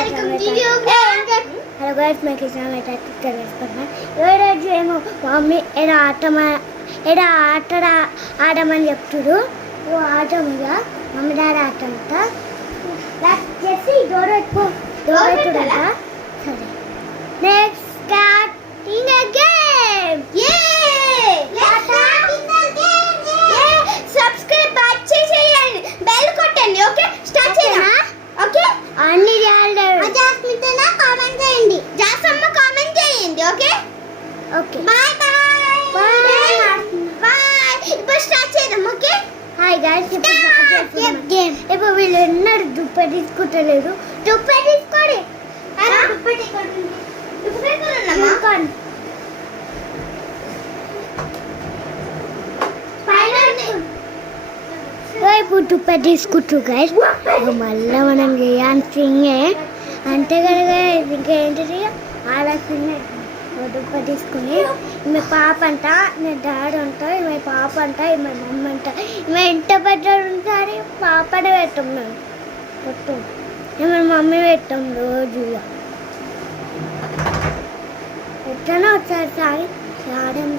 Hello guys मैं किसान बेटा कर వేసుకున్నా ఈరోజు ఏమో మమ్మీ ఏడా ఆడమని చెప్తుడు ఓ ఆట మీద మమ్మీ డాడీ ఆట అంట లైక్ చేసి డోర్ పెట్టుకుంటా సరే next starting the game subscribe చేయండి బెల్ కొట్టండి ఓకే స్టార్ట్ చేద్దాం ఓకే అన్ని చేయాలి అజాస్మితనా కామెంట్ చేయండి జాసమ్మ కామెంట్ చేయండి ఓకే ఓకే బాయ్ ఇప్పుడు స్టార్ట్ చేద్దాం ఓకే హాయ్ గైస్ గేమ్ ఇప్పుడు వీళ్ళు ఎన్నడూ దుప్పటి తీసుకుంటలేరు దుప్పటి తీసుకోండి దుప్పటి ఇక్కడ ఉంది దుప్పటి కొనమ్మా ఇప్పుడు దుప్పటి తీసుకుంటారు గైస్ మళ్ళీ మనం చేయాల్సిందే అంతే కదా గైస్ ఇంకేంటిది ఆడాల్సిందే దుప్పటి తీసుకుని ఈమె పాప అంట ఈమె డాడీ అంట ఈమె పాప అంట ఈమె మమ్మీ అంట ఈమె ఇంట పెట్టాడు ఉంటారు పాపనే పెట్టాం మేము పెట్టు ఈమె మమ్మీ పెట్టాం రోజు ఎట్లనో ఒకసారి సారి ఆడం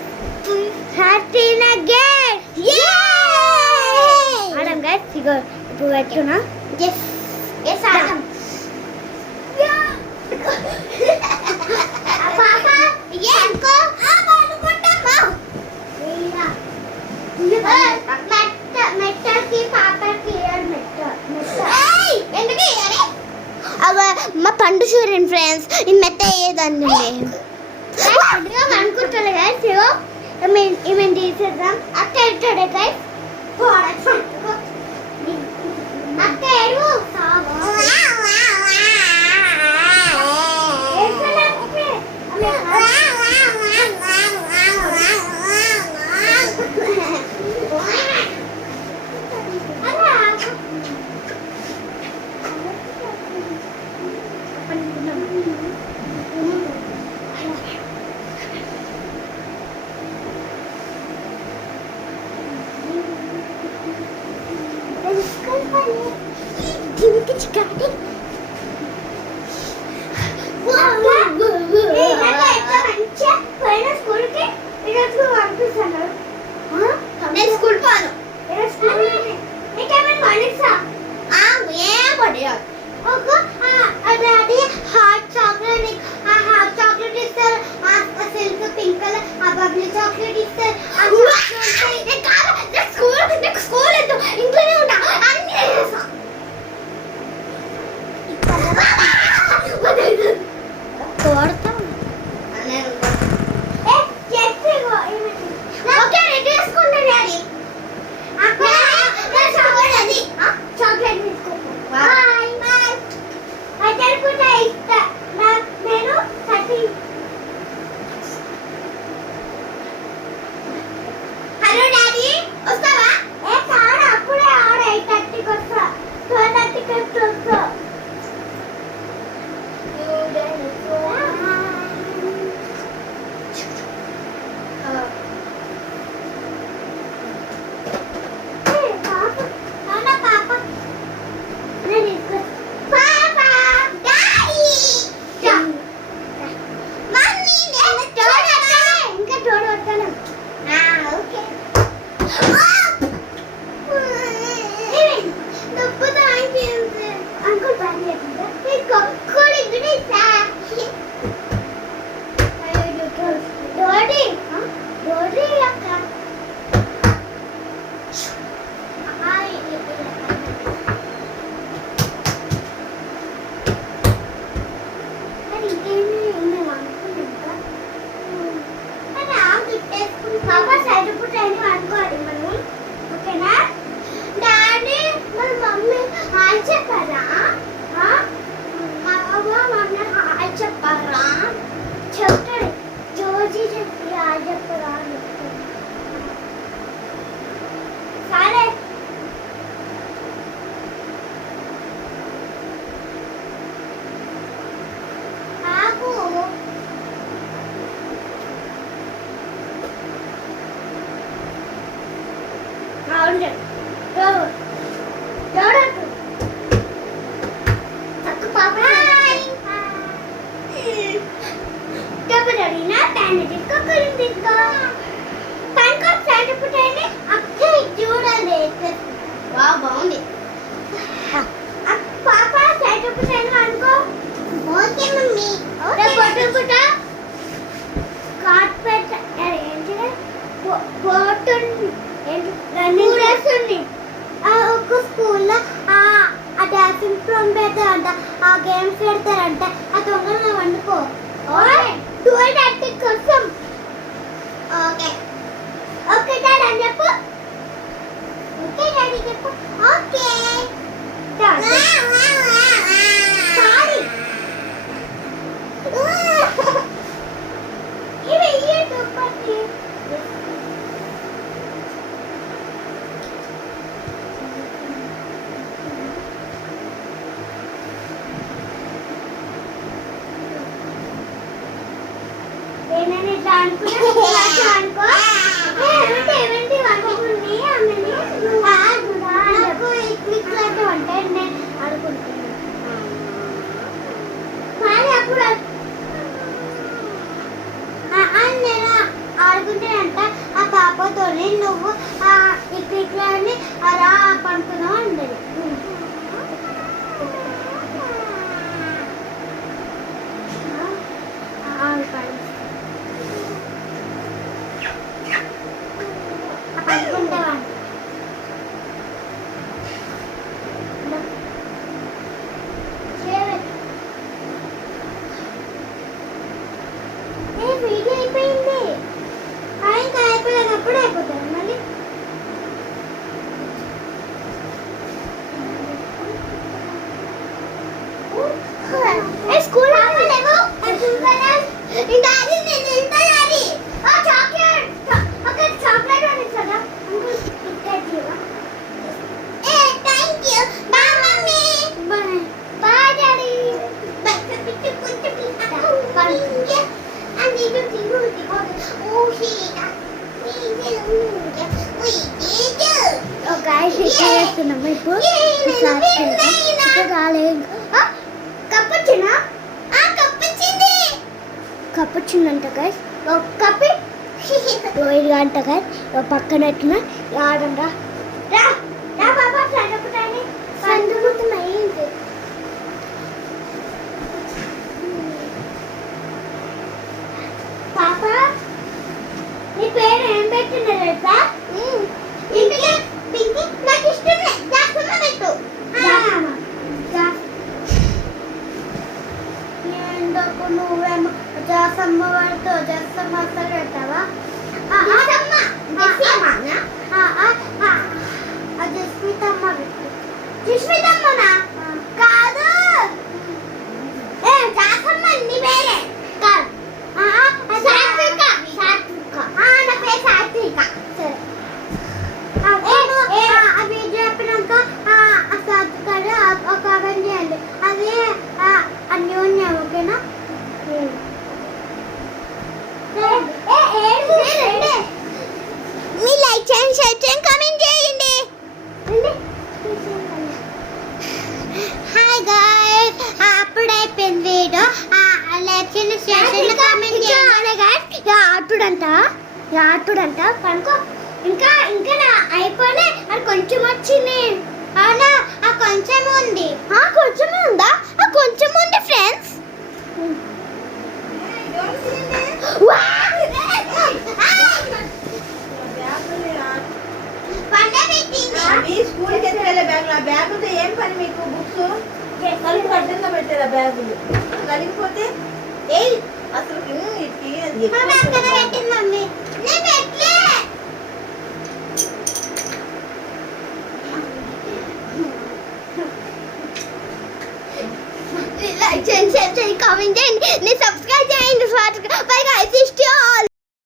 ఆడం గైస్ ఇగో ఇప్పుడు పెట్టునా ఎస్ ఆడం పాపా ఏంకో అనుకుంటామా మెట్టకి పాపకి ఎందుకు మా పండు చూడండి ఫ్రెండ్స్ ఈ మెత్త అయ్యేదాన్ని అనుకుంటారు గైస్ ఈమె తీసేద్దాం అక్క ఎట్టాడే గైస్ అక్క ఎరువు స్కూల్ పోను హాట్ చాక్లెట్ పెడతారంట, ఆ గేమ్స్ పెడతారంట, ఆ తొందరగా వండుకో. డ్యూయల్ టాక్టిక్ కోసం. ఓకే ఓకే డాడీ అని చెప్పు. ఓకే డాడీ చెప్పు. Okay daddy. సారీ. ఇవి ఇయ్యే దుప్పటి. ఏమైనా ఇట్లా అనుకున్నా అనుకో. ఏమంటే అనుకుని ఆమెని నాకు ఇట్లా అంటే నేను అనుకుంటున్నాను. కానీ అప్పుడు నేను ఆడుకుంటానంట ఆ పాపతోనే నువ్వు ఇట్లా అని అలా పడుకున్నావు అంటది. పడుకుంటావా? వీడియో అయిపోయింది. ఇంకా అయిపోయినప్పుడు అయిపోతుంది మళ్ళీ. స్కూల్ ఆపలేవు. ఇంకా అది నేను ఎంత అది చాక్లెట్ ఒక చాక్లెట్ అని కదా. Thank you bye mummy bye daddy. చేస్తున్నాము ఇప్పుడు. కప్పొచ్చిందా? కప్పొచ్చిందంట గైస్. కప్పి అంట గైస్ పక్కన ఎట్టిన ఆడంరా. రా రా బాబా సందుకుతాని సందుకుతున్నాయి. పాప నీ పేరు ఏం పెట్టిందో తెలుసా? పింకీ. నాకు ఇష్టం లేదు. జాసమ్మ పెట్టు. ఎందుకు నువ్వేమో జాసమ్మ పెడతావు? జాసమ్మ అసలు పెడతావా? జస్మితమ్మ పెట్టు. జస్మితమ్మనా? కాదు జాసమ్మ నీ పేరే కాదు. సాత్విక. నా పేరు సాత్విక. సరే అవి చెప్పినాక సాత్విక ఒక అవన్నీ చేయండి. అదే అన్యోన్యం. ఓకేనా? మీ లైక్ చేయండి, షేర్ చేయండి, కామెంట్ చేయండి. హాయ్ గాయ్స్, అప్పుడైపోయింది వీడియో. లైక్ చేయండి, షేర్ చేయండి, కామెంట్ చేయండి. ఆటుడంట కనుకో. ఇంకా ఇంకా అయిపోలే. అది కొంచెం వచ్చింది. అవునా? ఆ కొంచెం ఉంది. కొంచెం ఉందా? ఆ కొంచెం ఉంది ఫ్రెండ్స్. స్కూల్కి వెళ్ళే బ్యాగులు. ఆ బ్యాగులతో ఏం పని మీకు? బుక్స్ కలిపి కట్టంగా పెట్టారు. ఆ బ్యాగులు కలిగిపోతే అసలు మమ్మీ లైక్ చేయండి, షేర్ చేయండి, కామెంట్ చేయండి, సబ్స్క్రైబ్ చేయండి. Bye guys,